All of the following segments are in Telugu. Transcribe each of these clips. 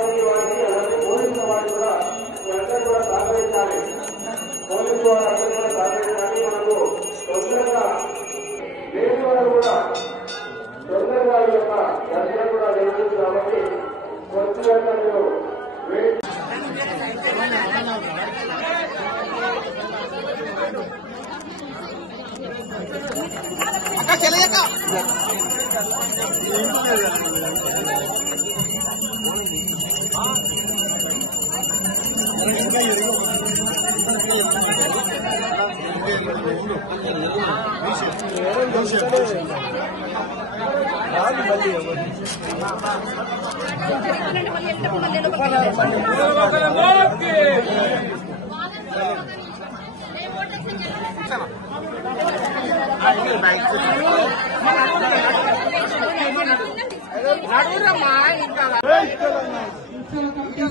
కమిటీ వారికి అలాగే పోలీసుల వారికి కూడా అందరూ కూడా సహకరించాలి. పోలీసు వారందరూ కూడా సహకరించాలి. మనకు తొందరగా లేని వారు కూడా తొందరగా ఈ యొక్క దర్శనం కూడా జరుగుతుంది కాబట్టి కొద్దిగా మీరు వెయిట్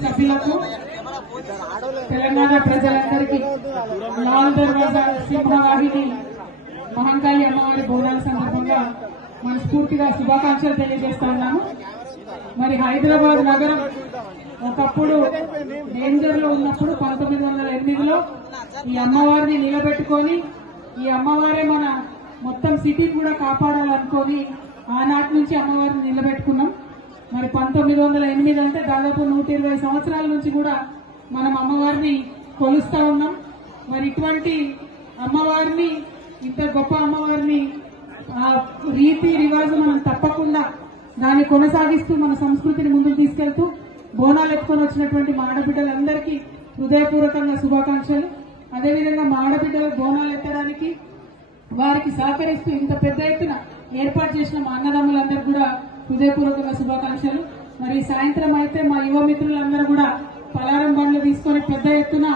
సభ్యులకు తెలంగాణ ప్రజలందరికీ లాల్ దర్వాజా సింహవాహిని మహంకాళి అమ్మవారి బోనాల సందర్భంగా మనస్ఫూర్తిగా శుభాకాంక్షలు తెలియజేస్తా ఉన్నాము. మరి హైదరాబాద్ నగరం ఒకప్పుడు డేంజర్ లో ఉన్నప్పుడు 1908లో ఈ అమ్మవారిని నిలబెట్టుకొని ఈ అమ్మవారే మన మొత్తం సిటీ కూడా కాపాడాలనుకొని ఆనాటి నుంచి అమ్మవారిని నిలబెట్టుకున్నాం. మరి 1908 అంటే దాదాపు 120 సంవత్సరాల నుంచి కూడా మనం అమ్మవారిని కొలుస్తా ఉన్నాం. మరి ఇటువంటి అమ్మవారిని, ఇంత గొప్ప అమ్మవారిని రీతి రివాజు మనం తప్పకుండా దాన్ని కొనసాగిస్తూ మన సంస్కృతిని ముందుకు తీసుకెళ్తూ బోనాలు ఎత్తుకొని వచ్చినటువంటి మా ఆడబిడ్డలందరికీ హృదయపూర్వకంగా శుభాకాంక్షలు. అదేవిధంగా మా ఆడబిడ్డలు బోనాలు ఎత్తడానికి వారికి సహకరిస్తూ ఇంత పెద్ద ఎత్తున ఏర్పాటు చేసిన మా అన్నదమ్ములందరికీ కూడా హృదయపూర్వకంగా శుభాకాంక్షలు. మరి సాయంత్రం అయితే మా యువ మిత్రులందరూ కూడా పలారం బండ్లు తీసుకొని పెద్ద ఎత్తున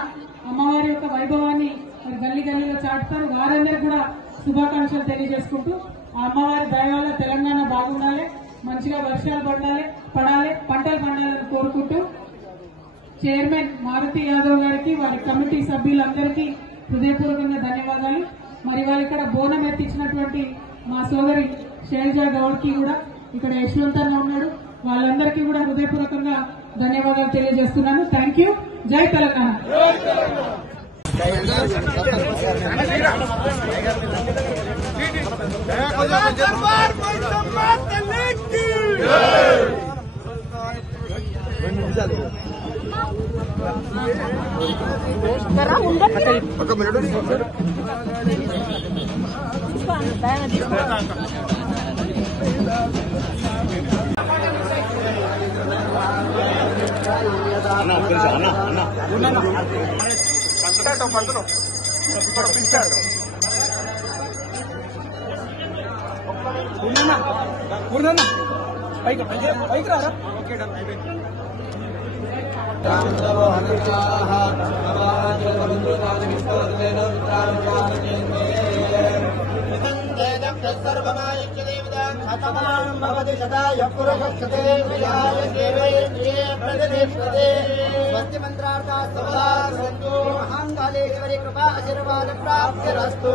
అమ్మవారి యొక్క వైభవాన్ని మరి గల్లీ గల్లీలో చాటుతారు. వారందరూ కూడా శుభాకాంక్షలు తెలియజేసుకుంటూ ఆ అమ్మవారి దయవల్ల తెలంగాణ బాగుండాలి, మంచిగా వర్షాలు పడాలి, పంటలు పండాలని కోరుకుంటూ చైర్మన్ మారుతి యాదవ్ గారికి, వారి కమిటీ సభ్యులందరికీ హృదయపూర్వకంగా ధన్యవాదాలు. మరి వారు ఇక్కడ బోనం ఎత్తించినటువంటి మా సోదరి శైలజా గౌడ్ కి కూడా, ఇక్కడ యశ్వంత్ అన్న ఉన్నాడు, వాళ్ళందరికీ కూడా హృదయపూర్వకంగా ధన్యవాదాలు తెలియజేస్తున్నాను. Thank you. జై తెలంగాణ. పైకి రారా. మహాంకాళేశ్వరి కృపా ఆశీర్వాద ప్రాప్తిరస్తు.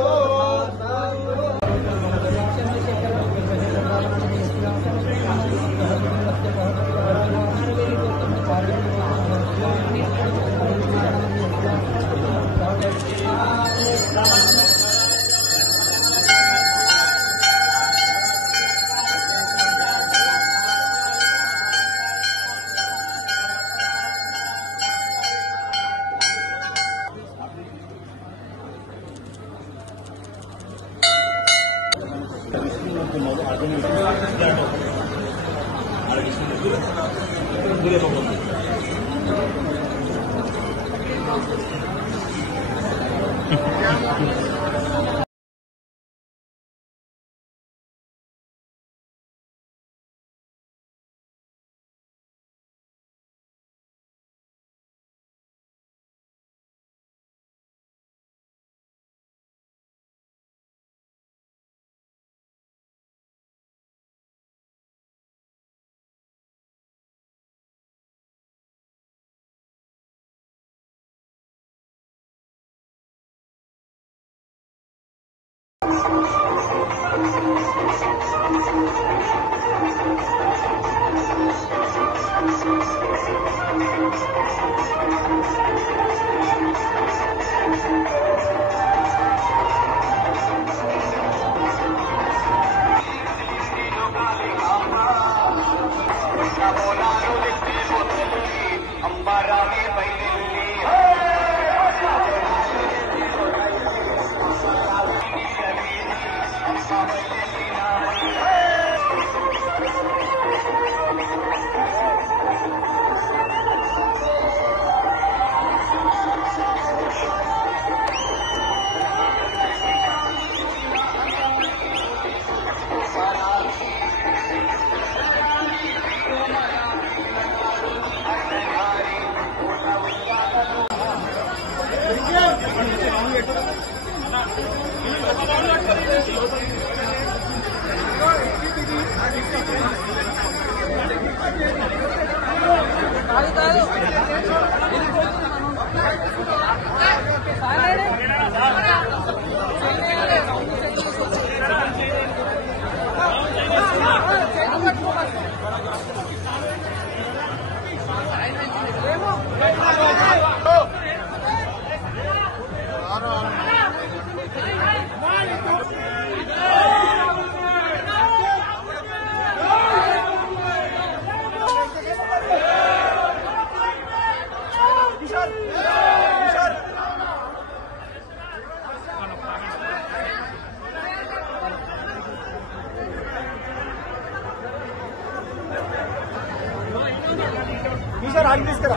आगे తీసుకురా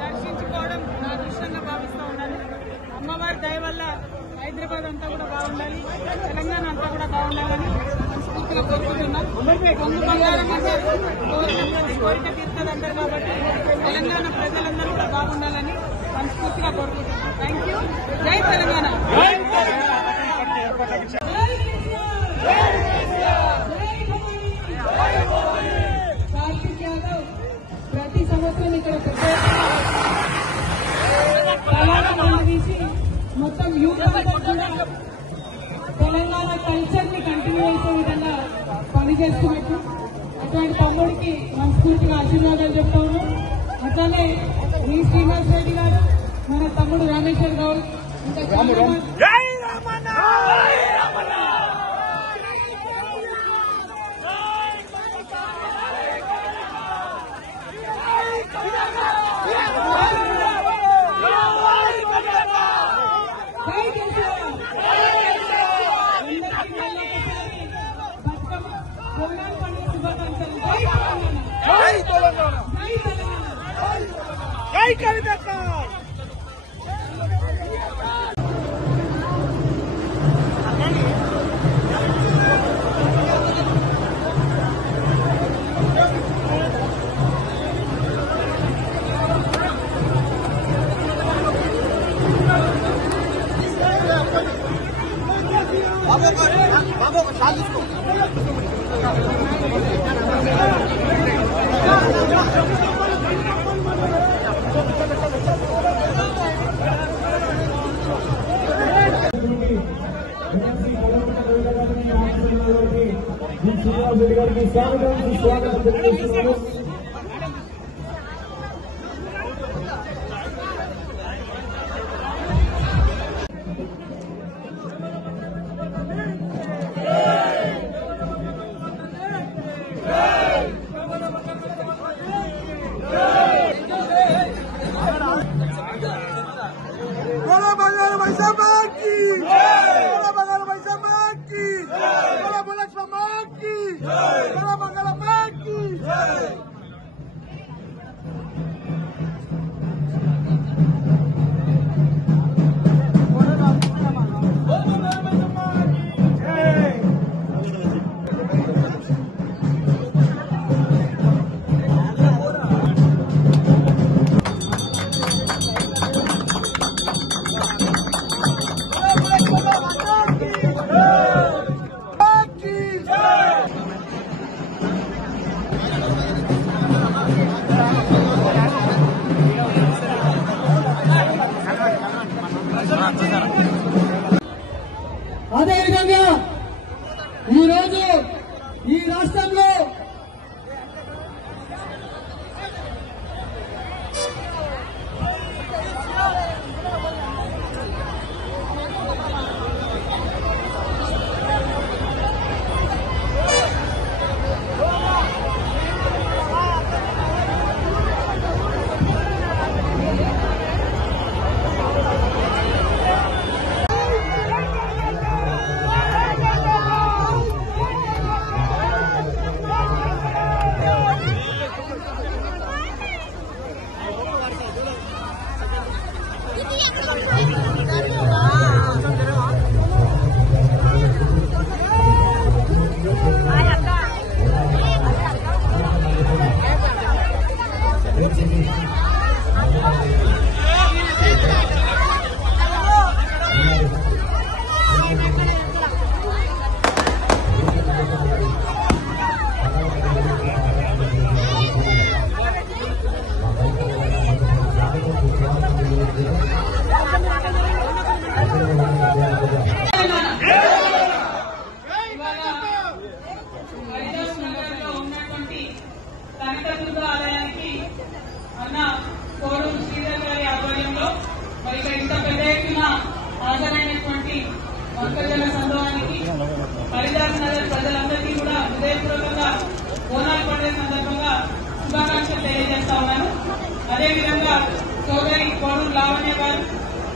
దర్శించుకోవడం నా దృష్టంగా భావిస్తూ ఉన్నాను. అమ్మవారి దయ వల్ల హైదరాబాద్ అంతా కూడా బాగుండాలి, తెలంగాణ అంతా కూడా బాగుండాలని మనస్ఫూర్తిగా కోరుకుంటున్నాం. కొంగు బంగారం అంటే కోరిక ప్రతి కోరిక తీర్చదంటారు కాబట్టి తెలంగాణ ప్రజలందరూ కూడా బాగుండాలని మనస్ఫూర్తిగా కోరుకుంటున్నాం. Thank you. జై తెలంగాణ. కార్తిక్ యాదవ్ ప్రతి సంవత్సరం ఇక్కడ తీసి మొత్తం యూత్ కూడా తెలంగాణ కల్చర్ ని కంటిన్యూ చేసే విధంగా పనిచేస్తున్నట్టు అటువంటి తమ్ముడికి మనస్ఫూర్తిగా ఆశీర్వాదాలు చెప్తా ఉన్నాం. అట్లానే వి శ్రీనివాస్ రెడ్డి గారు, మన తమ్ముడు రామేశ్వర్ గౌడ్, ఇంకా बाबू को साथ इसको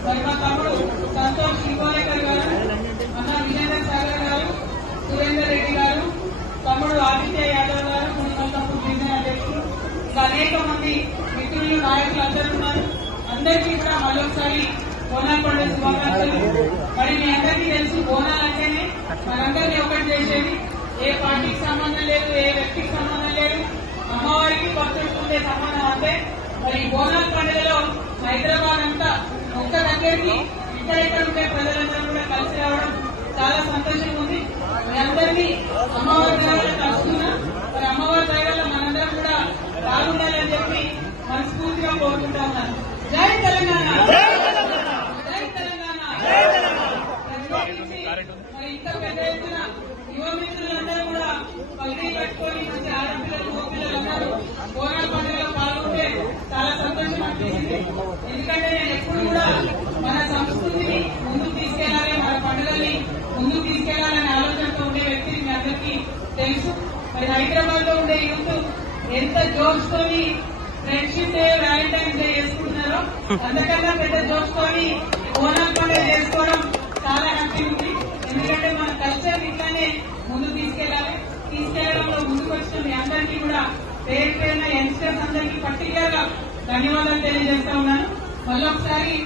మరి మా తమ్ముడు సంతోష్ శివోలేకర్ గారు, అన్న విజేంద్ర సాగర్ గారు, సురేందర్ రెడ్డి గారు, తమ్ముడు ఆదిత్య యాదవ్ గారు, మున్సిపల్ డివిజన్ అధ్యక్షులు, ఇంకా అనేక మంది మిత్రులు నాయకులు అందరూ ఉన్నారు. అందరికీ కూడా మళ్ళొకసారి బోనాల పండుగ శుభాకాంక్షలు. మరి మీ అందరికీ తెలుసు, బోనాలు అంటేనే మనందరినీ ఒకటి చేసేది. ఏ పార్టీకి సంబంధం లేదు, ఏ వ్యక్తికి సంబంధం లేదు, అమ్మవారికి భక్తులకు ఉండే సంబంధం అంతే. మరి బోనాల పండుగలో హైదరాబాద్ అంతా ఒక్క దగ్గరికి ఇక్కడెక్కడ ఉండే ప్రజలందరూ కూడా కలిసి రావడం చాలా సంతోషంగా ఉంది. మీ అందరినీ అమ్మవారి దయవల్ల కలుస్తున్నా. మరి అమ్మవారి దయవల్ల మనందరం కూడా బాగుండాలని చెప్పి మనస్ఫూర్తిగా కోరుకుంటా ఉన్నాను. జై తెలంగాణ, జై తెలంగాణ. మరి ఇంత పెద్ద ఎత్తున యువ మిత్రులందరూ కూడా పల్లి పెట్టుకొని మంచి ఆడపిల్లలు గోపిల్లలందరూ బోనాల పండుగలో పాల్గొంటే చాలా సంతోషం అనిపించింది. ఎందుకంటే నేను ఎప్పుడు కూడా మన సంస్కృతిని ముందుకు తీసుకెళ్లాలి, మన పండుగల్ని ముందుకు తీసుకెళ్లాలనే ఆలోచనతో ఉండే వ్యక్తి మీ అందరికీ తెలుసు. మరి హైదరాబాద్ లో ఉండే యూత్ ఎంత జోష్ తోని ఫ్రెండ్షిప్ డే, వ్యాలంటైన్స్ డే చేసుకుంటున్నారో అంతకన్నా పెద్ద జోష్ తోని బోనాల పండుగ చేసుకోవడం చాలా హ్యాపీ ఉంది. ఎందుకంటే మన కల్చర్ ఇట్లానే ముందుకు తీసుకెళ్లడంలో ముందుకు వచ్చిన మీ అందరికీ కూడా పేరు పేరున యంగ్స్టర్స్ అందరికీ పర్టికులర్ గా ధన్యవాదాలు తెలియజేస్తా ఉన్నాను. మళ్ళొకసారి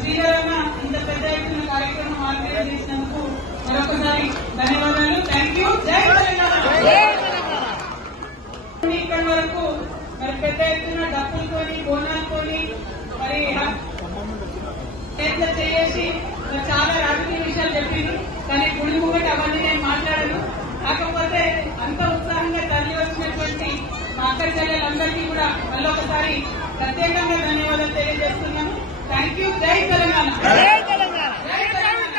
శ్రీధరన్న ఇంత పెద్ద ఎత్తున కార్యక్రమం ఆర్గనైజ్ చేసినందుకు మరొకసారి ధన్యవాదాలు. Thank you. జై తెలంగాణ. ఇక్కడి వరకు మరి పెద్ద ఎత్తున డబ్బులతోని బోనాలతోని మరి ఎట్లా చేసి చాలా రాజకీయ విషయాలు చెప్పింది. కానీ గుడి ముంగట అవన్నీ నేను మాట్లాడను. కాకపోతే అంత ఉత్సాహంగా తరలి వచ్చినటువంటి మా అక్క చెల్లెలందరికీ కూడా మళ్ళీ ఒకసారి ప్రత్యేకంగా ధన్యవాదాలు తెలియజేస్తున్నాను. Thank you. జై తెలంగాణ, జై తెలంగాణ, జై తెలంగాణ.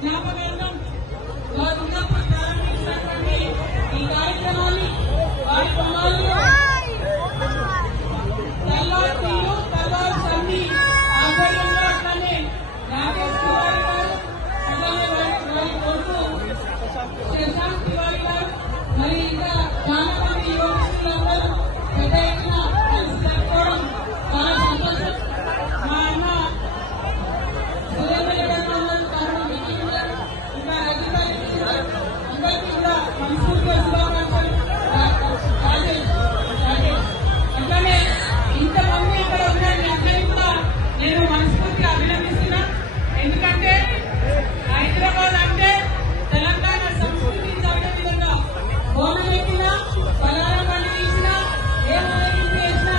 జ్ఞాపకార్థం వారు ఉన్నప్పుడు ప్రారంభించినటువంటి ఈ కార్యక్రమాన్ని వారి కుమారులు తల్లారు తల్లారు సన్ని ఆధ్వర్యంలో అట్లానే నాగేష్ తివారీ గారు, అట్లానే వారి కొడుకు శశాంక్ తివారీ గారు, మరి ఇంకా చాలా మంది యువకులందరూ పెద్ద ఎత్తున కలిసి జరుపుకోవడం చాలా సంతోషం. మా అన్న సురేంద్ర రెడ్డి అందరికీ కూడా మనస్ఫూర్తిగా శుభాకాంక్షలు. అట్లానే ఇంతమంది ఇక్కడ ఉన్న మీ అందరికీ కూడా నేను మనస్ఫూర్తిగా అభినందిస్తున్నా. ఎందుకంటే హైదరాబాద్ అంటే తెలంగాణ సంస్కృతి సాగే విధంగా బోనం ఎక్కినా, పలారం బండి తీసినా, ఏ ఊరేగింపు చేసినా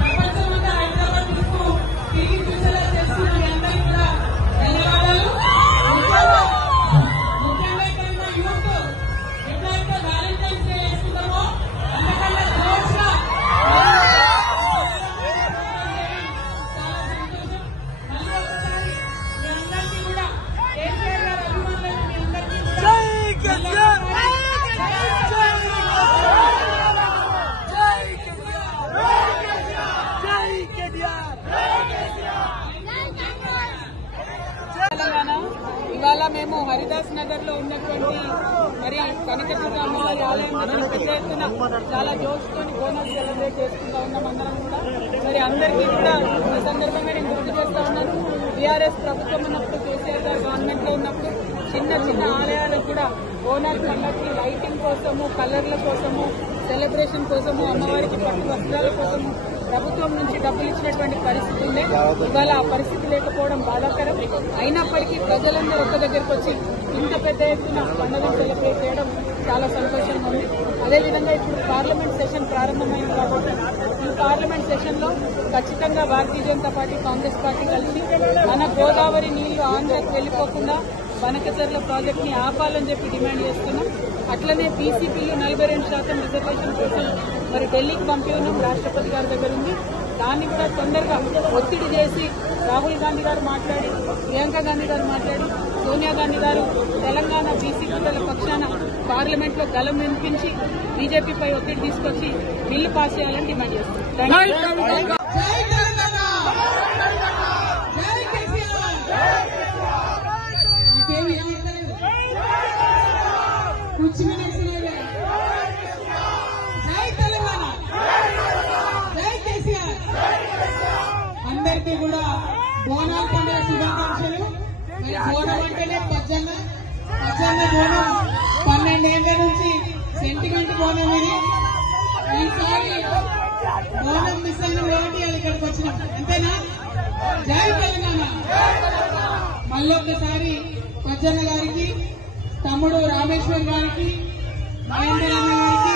ప్రపంచమంతా హైదరాబాద్ చుట్టూ తిరిగి చూసేలా చేస్తున్న మీ అందరికీ కూడా ధన్యవాదాలు. ముఖ్యంగా ఇక్కడ ఉన్న యూత్ ఎప్పుడైతే వ్యాలంటైన్స్ డే చేసుకుంటామో అంతకన్నా జోష్ గా చాలా సంతోషం. మళ్ళీ ఒకసారి మీ అందరికీ కూడా కేసీఆర్ గారి అభిమానులైన మీ అందరికీ కూడా తెలంగాణ. ఇవాళ మేము హరిదాస్ నగర్ లో ఉన్నటువంటి మరి కనకదుర్గ అమ్మవారి ఆలయం దగ్గర పెద్ద ఎత్తున చాలా జోష్తోని బోనస్ సెలబ్రేట్ చేసుకుంటా ఉన్నాం అందరం కూడా. మరి అందరికీ కూడా ఈ సందర్భంగా నేను గుర్తు చేస్తా ఉన్నాను, టీఆర్ఎస్ ప్రభుత్వం ఉన్నప్పుడు, కేసీఆర్ గారు గవర్నమెంట్ లో ఉన్నప్పుడు చిన్న చిన్న ఆలయాలకు కూడా బోనాల పండుగకి లైటింగ్ కోసము, కలర్ల కోసము, సెలబ్రేషన్ కోసము, అమ్మవారికి పట్టు వస్త్రాల కోసము ప్రభుత్వం నుంచి డబ్బులు ఇచ్చినటువంటి పరిస్థితి ఉండే. ఇవాళ ఆ పరిస్థితి లేకపోవడం బాధాకరం. అయినప్పటికీ ప్రజలందరూ ఒక్క దగ్గరకు వచ్చి ఇంత పెద్ద ఎత్తున పండుగను సెలబ్రేట్ చేయడం చాలా సంతోషంగా ఉంది. అదేవిధంగా ఇప్పుడు పార్లమెంట్ సెషన్ ప్రారంభమైంది కాబట్టి ఈ పార్లమెంట్ సెషన్ లో ఖచ్చితంగా భారతీయ జనతా పార్టీ కాంగ్రెస్ పార్టీ కలిసి మన గోదావరి నీళ్లు ఆంధ్రకు వెళ్లిపోకుండా బనకచర్ల ప్రాజెక్ట్ ని ఆపాలని చెప్పి డిమాండ్ చేస్తున్నాం. అట్లనే బీసీపీలు 42% రిజర్వేషన్ కోసం మరి ఢిల్లీకి పంపి ఉన్నాం, రాష్ట్రపతి గారి దగ్గర ఉంది. దాన్ని కూడా తొందరగా ఒత్తిడి చేసి రాహుల్ గాంధీ గారు మాట్లాడి, ప్రియాంక గాంధీ గారు మాట్లాడి, సోనియా గాంధీ గారు తెలంగాణ బీసీ బిడ్డల పక్షాన పార్లమెంట్ లో గలం వినిపించి బీజేపీపై ఒత్తిడి తీసుకొచ్చి బిల్లు పాస్ చేయాలని డిమాండ్ చేస్తున్నారు. అందరికీ కూడా బోనాల పండుగ శుభాకాంక్షలు. బోనం అంటేనే పచ్చన్న బోనం 12 ఏళ్ల నుంచి సెంటిమెంట్ బోనం ఇది. ఈసారి బోనం మిస్ అయిన కాబట్టి ఇక్కడికి వచ్చినాం, అంతేనా? జై తెలంగాణ. మళ్ళొక్కసారి పచ్చన్న గారికి, తమ్ముడు రామేశ్వర్ గారికి, మహేందర్ అన్న గారికి,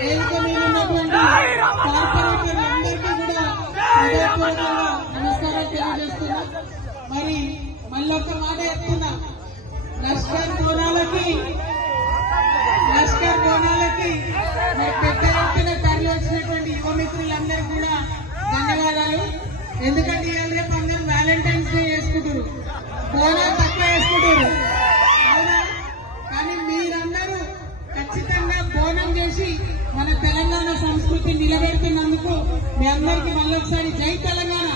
వేదిక మీద ఉన్నటువంటి కార్పొరేటర్లందరికీ కూడా హృదయపూర్వకంగా నమస్కారాలు తెలియజేస్తున్నా. మరి మళ్ళొక్క మాట చెప్తున్నా, లష్కర్ బోనాలకి మరి పెద్ద ఎత్తున తరలి వచ్చినటువంటి యువమిత్రులందరికీ కూడా ధన్యవాదాలు. ఎందుకంటే ఇవాళ రేపు అందరూ వ్యాలంటైన్స్ డే చేసుకుంటారు, బోనాలు తక్కువ చేసుకుంటారు, అవునా? కానీ మీరందరూ ఖచ్చితంగా బోనం చేసి మన తెలంగాణ సంస్కృతి నిలబెడుతున్నందుకు మీ అందరికీ మళ్ళొకసారి జై తెలంగాణ.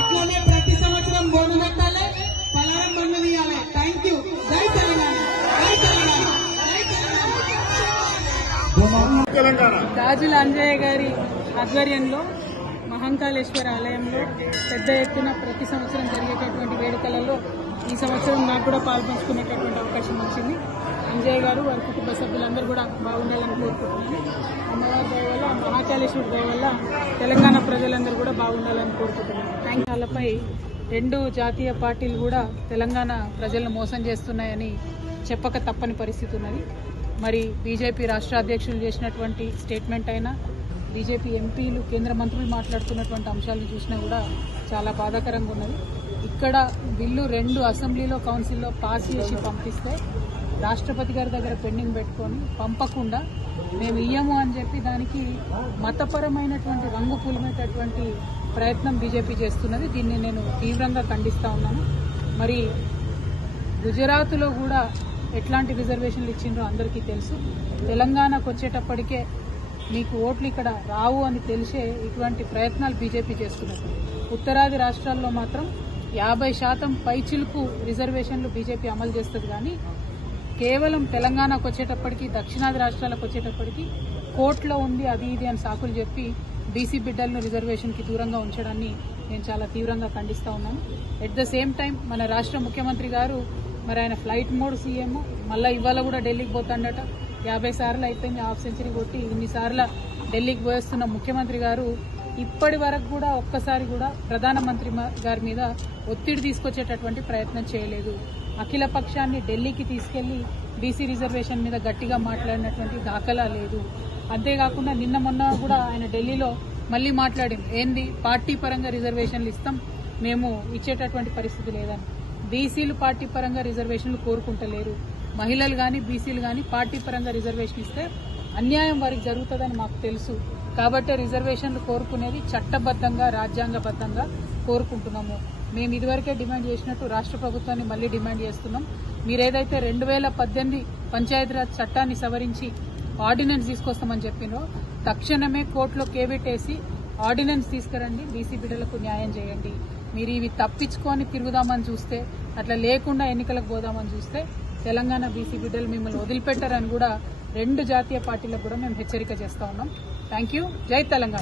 ఇట్లనే ప్రతి సంవత్సరం బోనం పెట్టాలి, పలారం బండ్లు తీయాలి. Thank you. జై తెలంగాణ, జై తెలంగాణ, జై తెలంగాణ. రాజుల అంజయ్య గారి ఆధ్వర్యంలో మహంకాళేశ్వర ఆలయంలో పెద్ద ఎత్తున ప్రతి సంవత్సరం జరిగేటటువంటి వేడుకలలో ఈ సంవత్సరం నాకు కూడా పాల్పంచుకునేటటువంటి అవకాశం వచ్చింది. అంజయ్య గారు వారి కుటుంబ సభ్యులందరూ కూడా బాగుండాలని కోరుకుంటున్నాను. అమ్మవారి దయ వల్ల, మహాకాళేశ్వరి దయ వల్ల తెలంగాణ ప్రజలందరూ కూడా బాగుండాలని కోరుకుంటున్నాను. వాళ్ళపై 2 జాతీయ పార్టీలు కూడా తెలంగాణ ప్రజలను మోసం చేస్తున్నాయని చెప్పక తప్పని పరిస్థితి ఉన్నది. మరి బీజేపీ రాష్ట్ర అధ్యక్షులు చేసినటువంటి స్టేట్మెంట్ అయినా, బీజేపీ ఎంపీలు, కేంద్ర మంత్రులు మాట్లాడుతున్నటువంటి అంశాలను చూసినా కూడా చాలా బాధాకరంగా ఉన్నది. ఇక్కడ బిల్లు 2 అసెంబ్లీలో, కౌన్సిల్లో పాస్ చేసి పంపిస్తే రాష్ట్రపతి గారి దగ్గర పెండింగ్ పెట్టుకొని పంపకుండా మేము ఇయ్యము అని చెప్పి దానికి మతపరమైనటువంటి రంగు పులిమేటటువంటి ప్రయత్నం బీజేపీ చేస్తున్నది. దీన్ని నేను తీవ్రంగా ఖండిస్తా ఉన్నాను. మరి గుజరాత్లో కూడా ఎట్లాంటి రిజర్వేషన్లు ఇచ్చిండ్రో అందరికీ తెలుసు. తెలంగాణకు వచ్చేటప్పటికే మీకు ఓట్లు ఇక్కడ రావు అని తెలిసే ఇటువంటి ప్రయత్నాలు బీజేపీ చేస్తున్నది. ఉత్తరాది రాష్ట్రాల్లో మాత్రం 50% పైచిలుకు రిజర్వేషన్లు బీజేపీ అమలు చేస్తుంది. కానీ కేవలం తెలంగాణకు వచ్చేటప్పటికి, దక్షిణాది రాష్ట్రాలకు వచ్చేటప్పటికి కోర్టులో ఉంది, అది ఇది అని సాకులు చెప్పి బీసీ బిడ్డలను రిజర్వేషన్కి దూరంగా ఉంచడాన్ని నేను చాలా తీవ్రంగా ఖండిస్తా ఉన్నాను. ఎట్ ద సేమ్ టైం మన రాష్ట్ర ముఖ్యమంత్రి గారు మరి ఆయన ఫ్లైట్ మోడ్ సీఎం, మళ్ళీ ఇవాళ కూడా ఢిల్లీకి పోతాడట. 50 సార్లు అయిపోయింది, హాఫ్ సెంచరీ కొట్టి ఇన్నిసార్లు ఢిల్లీకి పోయేస్తున్న ముఖ్యమంత్రి గారు ఇప్పటి వరకు కూడా ఒక్కసారి కూడా ప్రధానమంత్రి గారి మీద ఒత్తిడి తీసుకొచ్చేటటువంటి ప్రయత్నం చేయలేదు. అఖిల పక్షాన్ని ఢిల్లీకి తీసుకెళ్లి బీసీ రిజర్వేషన్ మీద గట్టిగా మాట్లాడినటువంటి దాఖలా లేదు. అంతేకాకుండా నిన్న మొన్న కూడా ఆయన ఢిల్లీలో మళ్లీ మాట్లాడింది, ఏంది పార్టీ పరంగా రిజర్వేషన్లు ఇస్తాం, మేము ఇచ్చేటటువంటి పరిస్థితి లేదని. బీసీలు పార్టీ పరంగా రిజర్వేషన్లు కోరుకుంటలేరు. మహిళలు గాని, బీసీలు గాని పార్టీ పరంగా రిజర్వేషన్ ఇస్తే అన్యాయం వారికి జరుగుతుందని మాకు తెలుసు. కాబట్టి రిజర్వేషన్లు కోరుకునేది చట్టబద్దంగా, రాజ్యాంగబద్దంగా కోరుకుంటున్నాము. మేము ఇదివరకే డిమాండ్ చేసినట్టు రాష్ట్ర ప్రభుత్వాన్ని మళ్లీ డిమాండ్ చేస్తున్నాం. మీరేదైతే 2018 పంచాయతీరాజ్ చట్టాన్ని సవరించి ఆర్డినెన్స్ తీసుకొస్తామని చెప్పినో తక్షణమే కోర్టులో కేబెట్టేసి ఆర్డినెన్స్ తీసుకురండి, బీసీ బిడ్డలకు న్యాయం చేయండి. మీరు ఇవి తప్పించుకొని తిరుగుదామని చూస్తే, అట్లా లేకుండా ఎన్నికలకు పోదామని చూస్తే తెలంగాణ బీసీ బిడ్డలు మిమ్మల్ని వదిలిపెట్టారని కూడా 2 జాతీయ పార్టీలకు కూడా మేము హెచ్చరిక చేస్తా ఉన్నాం. Thank you. జై తెలంగాణ.